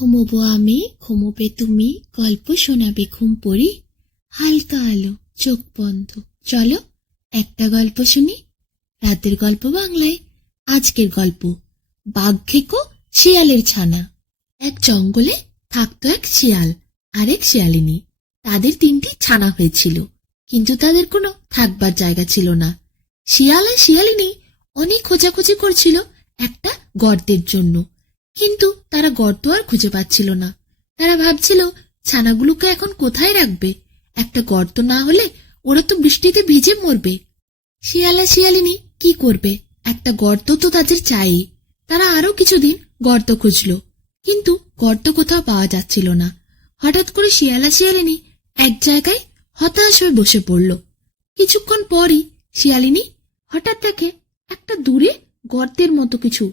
ঘুমোবো আমি, ঘুমোবে তুমি, গল্প শোনাবে ঘুম পড়ি, হালকা আলো, চোখ বন্ধ। চলো একটা গল্প শুনি। রাতের গল্প বাংলায়। আজকের গল্প বাঘ খেকো শিয়ালের ছানা। এক জঙ্গলে থাকতো এক শিয়াল আর এক শিয়ালিনী। তাদের 3টি ছানা হয়েছিল, কিন্তু তাদের কোনো থাকবার জায়গা ছিল না। শিয়াল আর শিয়ালিনী অনেক খোঁজাখুঁজি করছিল একটা গর্তের জন্য, কিন্তু তারা গর্ত আর খুঁজে পাচ্ছিল না। তারা ভাবছিল ছানাগুলোকে এখন কোথায় রাখবে। একটা গর্ত না হলে ওরা তো বৃষ্টিতে ভিজে মরবে। শিয়াল আর শিয়ালিনী কি করবে, একটা গর্ত তো তাদের চাই। তারা আরো কিছুদিন গর্ত খুঁজল, কিন্তু গর্ত কোথাও পাওয়া যাচ্ছিল না। হঠাৎ করে শিয়াল আর শিয়ালিনী এক জায়গায় হতাশ হয়ে বসে পড়ল। কিছুক্ষণ পরই শিয়ালিনী হঠাৎ দেখে একটা দূরে গর্তের মতো কিছু।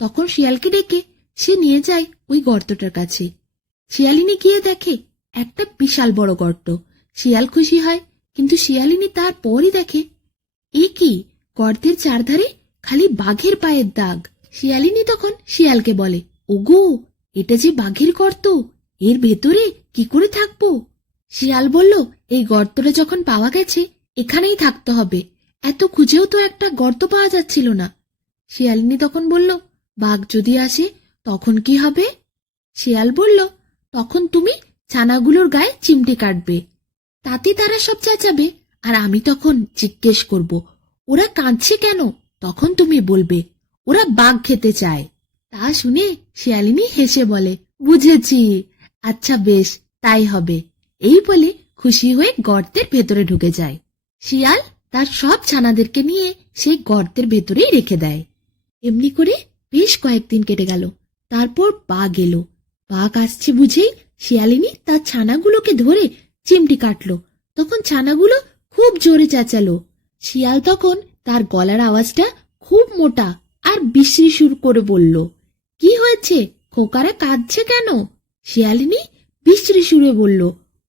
তখন শিয়ালকে ডেকে সে নিয়ে যায় ওই গর্তটার কাছে। শিয়ালিনী গিয়ে দেখে একটা বিশাল বড় গর্ত। শিয়াল খুশি হয়, কিন্তু শিয়ালিনী তারপরই দেখে এ কি, গর্তের চারধারে খালি বাঘের পায়ের দাগ। শিয়ালিনী তখন শিয়ালকে বলে, ওগো, এটা যে বাঘের গর্ত, এর ভেতরে কি করে থাকবো? শিয়াল বলল, এই গর্তটা যখন পাওয়া গেছে এখানেই থাকতে হবে। এত খুঁজেও তো একটা গর্ত পাওয়া যাচ্ছিল না। শিয়ালিনী তখন বলল, বাঘ যদি আসে তখন কি হবে? শিয়াল বলল, তখন তুমি ছানাগুলোর গায়ে চিমটি কাটবে, তাতে তারা সব চেঁচাবে, আর আমি তখন জিজ্ঞেস করব ওরা কাঁদছে কেন। তখন তুমি বলবে ওরা বাঘ খেতে চায়। তা শুনে শিয়ালিনী হেসে বলে, বুঝেছি, আচ্ছা বেশ, তাই হবে। এই বলে খুশি হয়ে গর্তের ভেতরে ঢুকে যায়। শিয়াল তার সব ছানাদেরকে নিয়ে সেই গর্তের ভেতরেই রেখে দেয়। এমনি করে বেশ কয়েকদিন কেটে গেল। তারপর বাঘ এলো। বাঘ আসছে বুঝেই শিয়ালিনী তার ছানাগুলোকে ধরে চিমটি কাটলো। তখন ছানাগুলো খুব জোরে চেঁচালো। শিয়াল তখন তার গলার আওয়াজটা খুব মোটা আর বিশ্রী সুর করে বলল, কি হয়েছে, খোকারা কাঁদছে কেন? শিয়ালিনী বিশ্রী সুরে বলল,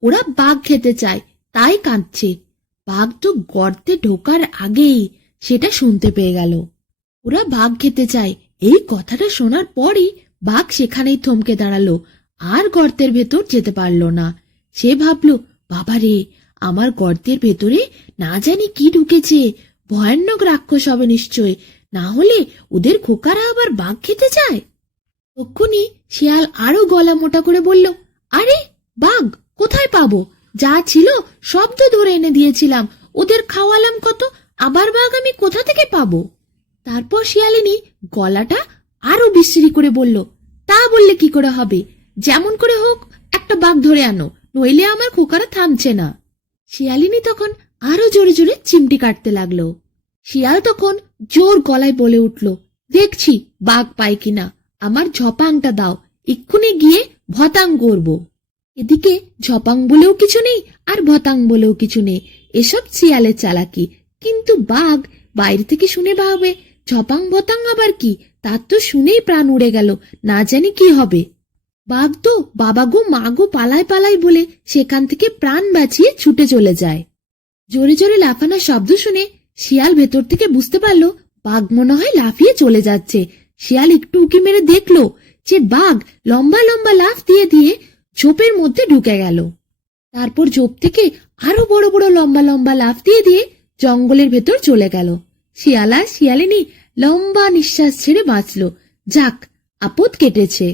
ওরা বাঘ খেতে চায়, তাই কাঁদছে। বাঘ তো গর্তে ঢোকার আগেই সেটা শুনতে পেয়ে গেল। ওরা বাঘ খেতে চায়, এই কথাটা শোনার পরই বাঘ সেখানেই থমকে দাঁড়ালো, আর গর্তের ভেতর যেতে পারল না। সে ভাবল, বাবারে, আমার গর্তের ভেতরে না জানি কি ঢুকেছে, ভয়ানক রাক্ষস হবে নিশ্চয়, না হলে ওদের খোকারা আবার বাঘ খেতে চায়। তক্ষুনি শিয়াল আরো গলা মোটা করে বলল, আরে বাঘ কোথায় পাবো? যা ছিল সব তো ধরে এনে দিয়েছিলাম, ওদের খাওয়ালাম কত, আবার বাঘ আমি কোথা থেকে পাবো? তারপর শিয়ালিনী গলাটা আরো বিশ্রী করে বলল, তা বললে কি করে হবে, যেমন করে হোক একটা বাঘ ধরে আনো, নইলে আমার খোকারা থামছে না। শিয়ালিনী তখন আরো জোরে জোরে চিমটি কাটতে লাগলো। শিয়াল তখন জোর গলায় বলে উঠল, দেখছি বাঘ পাই কিনা, আমার ঝপাংটা দাও, এক্ষুনি গিয়ে ভতাং করব। এদিকে ঝপাং বলেও কিছু নেই আর ভতাং বলেও কিছু নেই, এসব শিয়ালের চালাকি। কিন্তু বাঘ বাইরে থেকে শুনে ভাবে, ঝপাং ভতাং আবার কি, তার তো শুনেই প্রাণ উড়ে গেল, না জানি কি হবে। বাঘ তো বাবা গো মা গো পালায় পালায় বলে সেখান থেকে প্রাণ বাঁচিয়ে ছুটে চলে যায়। জোরে জোরে লাফানোর শব্দ শুনে শিয়াল ভেতর থেকে বুঝতে পারল বাঘ মনে হয় লাফিয়ে চলে যাচ্ছে। শিয়াল একটু উঁকি মেরে দেখলো যে বাঘ লম্বা লম্বা লাফ দিয়ে দিয়ে ঝোপের মধ্যে ঢুকে গেল। তারপর ঝোপ থেকে আরো বড় বড় লম্বা লম্বা লাফ দিয়ে দিয়ে জঙ্গলের ভেতর চলে গেল। শিয়াল আর শিয়ালিনী লম্বা নিঃশ্বাস ছেড়ে বাঁচল। যাক, আপদ কেটেছে।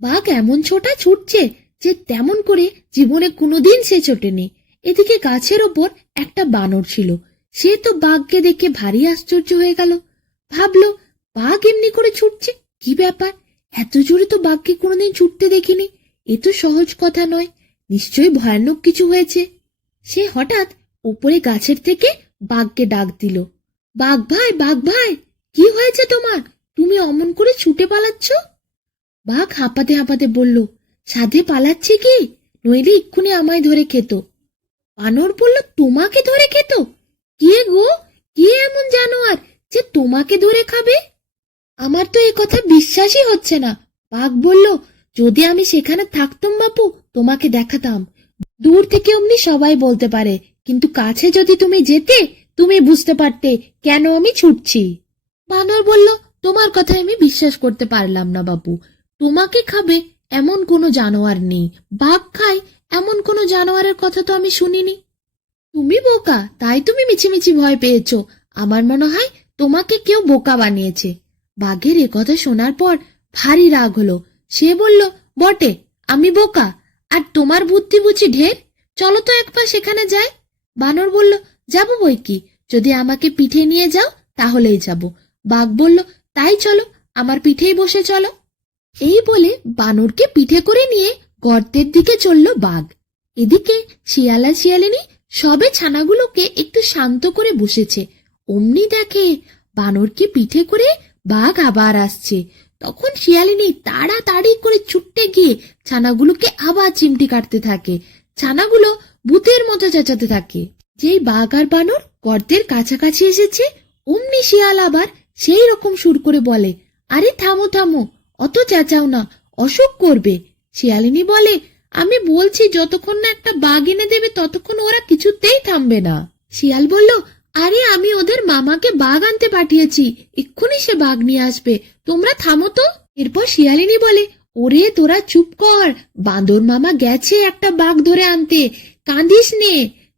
বাঘ এমন ছোটা ছুটছে যে তেমন করে জীবনে কোনোদিন সে ছোটেনি। এদিকে গাছের ওপর একটা বানর ছিল। সে তো বাঘকে দেখে ভারী আশ্চর্য হয়ে গেল। ভাবলো, বাঘ এমনি করে ছুটছে, কি ব্যাপার, এত জোরে তো বাঘকে কোনোদিন ছুটতে দেখিনি, এ তো সহজ কথা নয়, নিশ্চয়ই ভয়ানক কিছু হয়েছে। সে হঠাৎ উপরে গাছের থেকে বাঘকে ডাক দিল, বাঘ ভাই, বাঘ ভাই, কি হয়েছে তোমার, তুমি অমন করে ছুটে পালাচ্ছ? বাঘ হাঁপাতে হাঁপাতে বলল, সাধে পালাচ্ছি কি, নইলে এক্ষুনি আমায় ধরে খেত। বানর বলল, তোমাকে ধরে খেত? কে গো, কে এমন জানোয়ার যে তোমাকে ধরে খাবে? আমার তো এ কথা বিশ্বাসই হচ্ছে না। বাঘ বলল, যদি আমি সেখানে থাকতাম বাপু, তোমাকে দেখাতাম। দূর থেকে অমনি সবাই বলতে পারে, কিন্তু কাছে যদি তুমি যেতে, তুমি বুঝতে পারতে কেন আমি ছুটছি। বানর বলল, তোমার কথা আমি বিশ্বাস করতে পারলাম না বাপু, তোমাকে খাবে এমন কোনো জানোয়ার নেই, বাঘ খায় এমন কোনো জানোয়ারের কথা তো আমি শুনিনি। তুমি বোকা, তাই তুমি মিছিমিছি ভয় পেয়েছো। আমার মনে হয় তোমাকে কেউ বোকা বানিয়েছে। বাঘের এ কথা শোনার পর ভারী রাগ হলো। সে বলল, বটে, আমি বোকা, আর তোমার বুদ্ধি বুঝি ঢের। চলো তো একবার সেখানে যাই। বানর বলল, যাবো বই কি, যদি আমাকে পিঠে নিয়ে যাও তাহলেই যাব। বাঘ বলল, তাই চলো, আমার পিঠেই বসে চলো। এই বলে বানরকে পিঠে করে নিয়ে গর্তের দিকে চলল বাঘ। এদিকে শিয়াল আর শিয়ালিনী সবে ছানাগুলোকে একটু শান্ত করে বসেছে। অমনি দেখে বানরকে পিঠে করে বাঘ আবার আসছে। তখন শিয়ালিনী তাড়াতাড়ি করে ছুটতে গিয়ে ছানাগুলোকে আবার চিমটি কাটতে থাকে। ছানাগুলো ভূতের মতো চেঁচাতে থাকে। যেই বাঘ আর বানর গর্তের কাছাকাছি এসেছে, অমনি শিয়াল আবার সেই রকম সুর করে বলে, আরে থামো থামো, অত চেঁচাও না, অসুখ করবে। শিয়ালিনী বলে, আমি বলছি যতক্ষণ না একটা বাঘ এনে দেবে ততক্ষণ ওরা কিছুতেই থামবে না। শিয়াল বলল, আরে আমি ওদের মামাকে বাঘ আনতে পাঠিয়েছি, এক্ষুনি সে বাঘ নিয়ে আসবে, তোমরা থামো তো। এরপর শিয়ালিনী বলে, ওরে তোরা চুপ কর, বাঁদর মামা গেছে একটা বাঘ ধরে আনতে, কাঁদিস নে,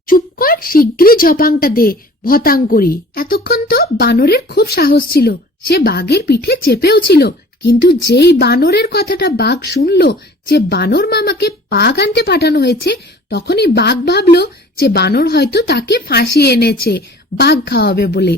চুপ কর, শিগগিরই ঝপাংটা দে, ভতাং করি। এতক্ষণ তো বানরের খুব সাহস ছিল, সে বাঘের পিঠে চেপেও ছিল। কিন্তু যেই বানরের কথাটা বাঘ শুনলো যে বানর মামাকে বাঘ আনতে পাঠানো হয়েছে, তখনই বাঘ ভাবলো যে বানর হয়তো তাকে ফাঁসিয়ে এনেছে বাঘ খাওয়াবে বলে।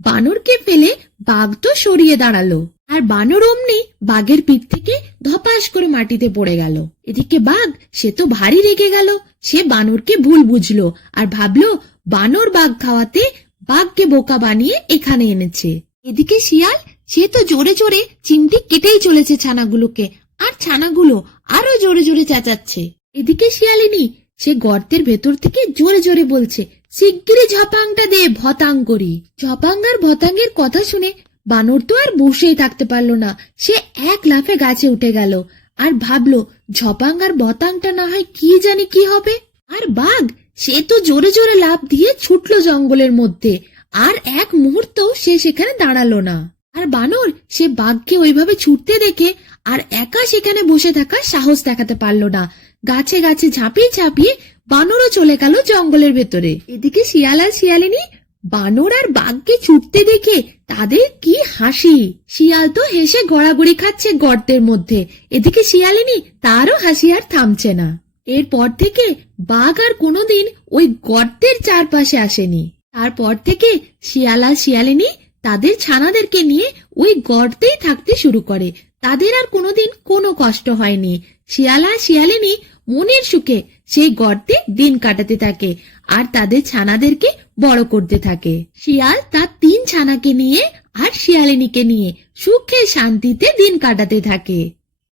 বানরকে ফেলে বাঘ তো সরিয়ে দাঁড়ালো, আর বানর অমনি বাঘের পিঠ থেকে ধপাস করে মাটিতে পড়ে গেল। এদিকে বাঘ, সে তো ভারী রেগে গেল। সে বানরকে ভুল বুঝলো আর ভাবলো বানর বাঘ খাওয়াতে বাঘকে বোকা বানিয়ে এখানে এনেছে। এদিকে শিয়াল, সে তো জোরে জোরে চিমটি কেটেই চলেছে ছানাগুলোকে, আর ছানাগুলো আরো জোরে জোরে চেঁচাচ্ছে। এদিকে শিয়ালিনী, সে গর্তের ভেতর থেকে জোরে জোরে বলছে, শিগগিরই ঝপাংটা দে, ভতাং করি। ঝপাং আর ভতাঙ্গের কথা শুনে বানর তো আর বসেই থাকতে পারলো না। সে এক লাফে গাছে উঠে গেল আর ভাবলো ঝপাং আর ভতাংটা না হয় কি জানি কি হবে। আর বাঘ, সে তো জোরে জোরে লাফ দিয়ে ছুটলো জঙ্গলের মধ্যে, আর এক মুহূর্ত সে সেখানে দাঁড়ালো না। আর বানর, সে বাঘকে ওইভাবে ছুটতে দেখে আর একা সেখানে বসে থাকা সাহস দেখাতে পারলো না। গাছে গাছে ঝাঁপিয়ে ঝাঁপিয়ে বানরও চলে গেল জঙ্গলের ভেতরে। এদিকে শিয়াল আর শিয়ালিনী বানর আর বাঘকে ছুটতে দেখে তাদের কি হাসি। শিয়াল তো হেসে গড়াগড়ি খাচ্ছে গর্তের মধ্যে, এদিকে শিয়ালিনী, তারও হাসি আর থামছে না। এরপর থেকে বাঘ আর কোনোদিন ওই গর্তের চারপাশে আসেনি। তারপর থেকে শিয়াল আর শিয়ালিনী তাদের ছানাদেরকে নিয়ে ওই গর্তেই থাকতে শুরু করে। তাদের আর কোনোদিন কোনো কষ্ট হয়নি। শিয়াল আর শিয়ালিনী মনের সুখে সেই গর্তে দিন কাটাতে থাকে আর তাদের ছানাদেরকে বড় করতে থাকে। শিয়াল তার 3 ছানাকে নিয়ে আর শিয়ালিনীকে নিয়ে সুখে শান্তিতে দিন কাটাতে থাকে।